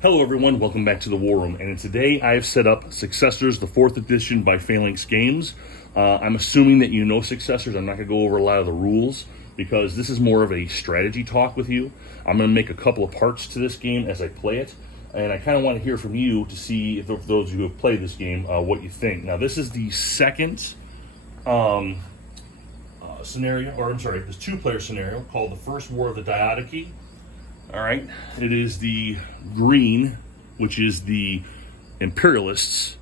Hello everyone, welcome back to the War Room, and today I have set up Successors, the 4th edition by Phalanx Games. I'm assuming that you know Successors. I'm not going to go over a lot of the rules, because this is more of a strategy talk with you. I'm going to make a couple of parts to this game as I play it, and I kind of want to hear from you to see, if those of you who have played this game, what you think. Now this is the second scenario, or I'm sorry, this two-player scenario called the First War of the Diadochi. All right, it is the green, which is the Imperialists,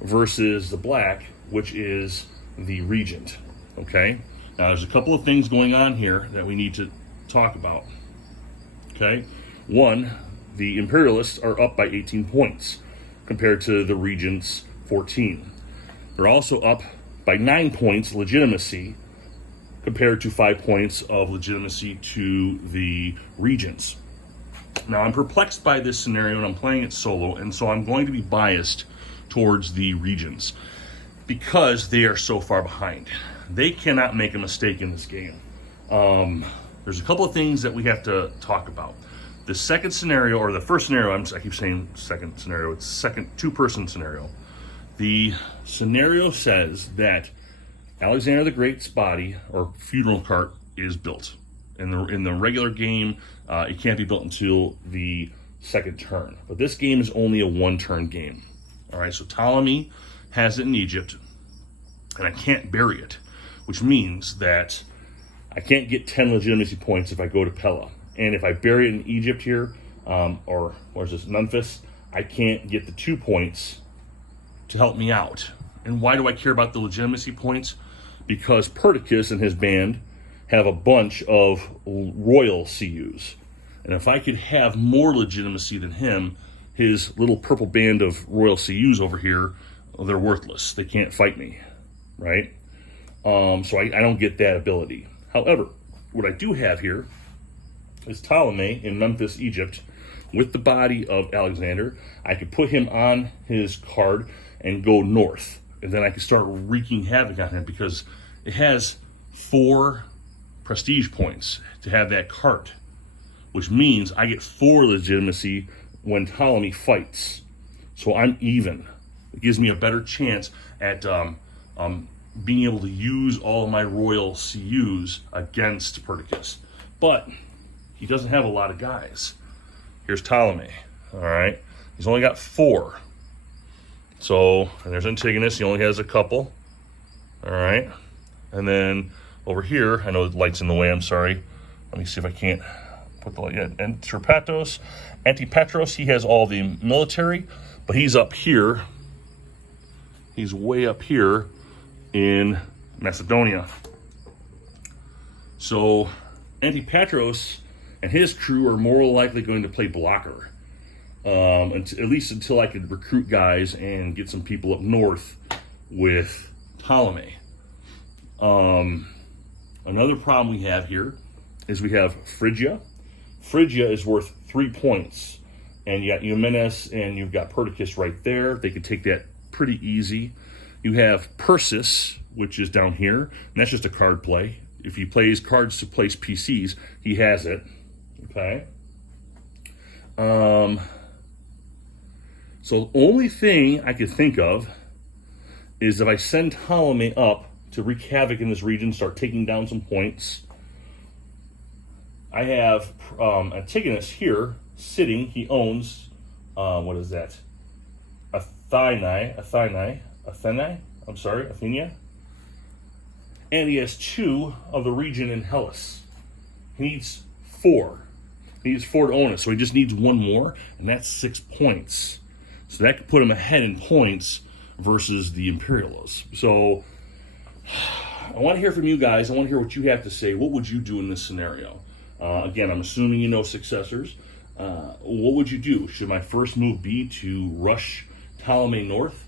versus the black, which is the Regent. Okay, now there's a couple of things going on here that we need to talk about. Okay, one, the Imperialists are up by 18 points compared to the Regents 14. They're also up by 9 points Legitimacy compared to 5 points of Legitimacy to the Regents. Now, I'm perplexed by this scenario, and I'm playing it solo, and so I'm going to be biased towards the Regents because they are so far behind. They cannot make a mistake in this game. There's a couple of things that we have to talk about. The second scenario, or the first scenario, I keep saying second scenario, it's second two-person scenario. The scenario says that Alexander the Great's body, or funeral cart, is built. In the regular game, it can't be built until the second turn. But this game is only a one-turn game. All right, so Ptolemy has it in Egypt, and I can't bury it, which means that I can't get 10 legitimacy points if I go to Pella. And if I bury it in Egypt here, or where's this, Memphis, I can't get the 2 points to help me out. And why do I care about the legitimacy points? Because Perdiccas and his band have a bunch of Royal CUs. And if I could have more legitimacy than him, his little purple band of Royal CUs over here, they're worthless. They can't fight me, right? So I don't get that ability. However, what I do have here is Ptolemy in Memphis, Egypt, with the body of Alexander. I could put him on his card and go north. And then I can start wreaking havoc on him because it has 4 prestige points to have that cart, which means I get 4 legitimacy when Ptolemy fights. So I'm even. It gives me a better chance at being able to use all of my Royal CUs against Perdiccas. But he doesn't have a lot of guys. Here's Ptolemy, all right? He's only got 4. So, and there's Antigones, he only has a couple. All right. And then over here, I know the light's in the way, I'm sorry. Let me see if I can't put the light. Yeah, Antipatros, he has all the military, but he's up here. He's way up here in Macedonia. So, Antipatros and his crew are more likely going to play blocker. At least until I could recruit guys and get some people up north with Ptolemy. Another problem we have here is we have Phrygia. Phrygia is worth 3 points. And you got Eumenes and you've got Perdiccas right there. They can take that pretty easy. You have Persis, which is down here. And that's just a card play. If he plays cards to place PCs, he has it. Okay. So the only thing I could think of is if I send Ptolemy up to wreak havoc in this region, start taking down some points. I have Antigones here sitting. He owns, what is that? Athenia. And he has 2 of the region in Hellas. He needs 4. He needs 4 to own it, so he just needs 1 more, and that's 6 points. So that could put him ahead in points versus the Imperials. So I want to hear from you guys. I want to hear what you have to say. What would you do in this scenario? Again, I'm assuming you know Successors. What would you do? Should my first move be to rush Ptolemy north?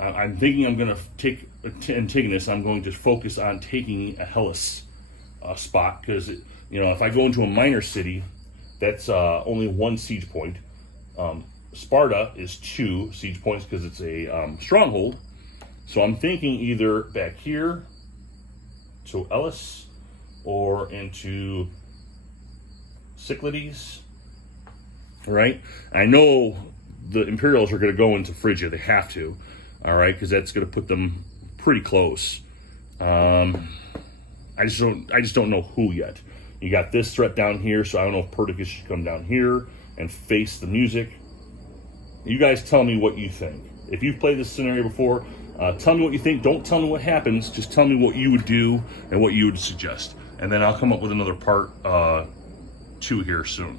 I'm thinking I'm going to take Antigonus. I'm going to focus on taking a Hellas spot because, if I go into a minor city, that's only 1 siege point. Sparta is 2 siege points because it's a stronghold. So I'm thinking either back here to Elis or into Cyclades All right. I know the Imperials are going to go into Phrygia. They have to. All right, because that's going to put them pretty close. I just don't know who yet. You got this threat down here, so I don't know if Perdiccas should come down here and face the music. You guys tell me what you think. If you've played this scenario before, tell me what you think. Don't tell me what happens. Just tell me what you would do and what you would suggest. And then I'll come up with another part 2 here soon.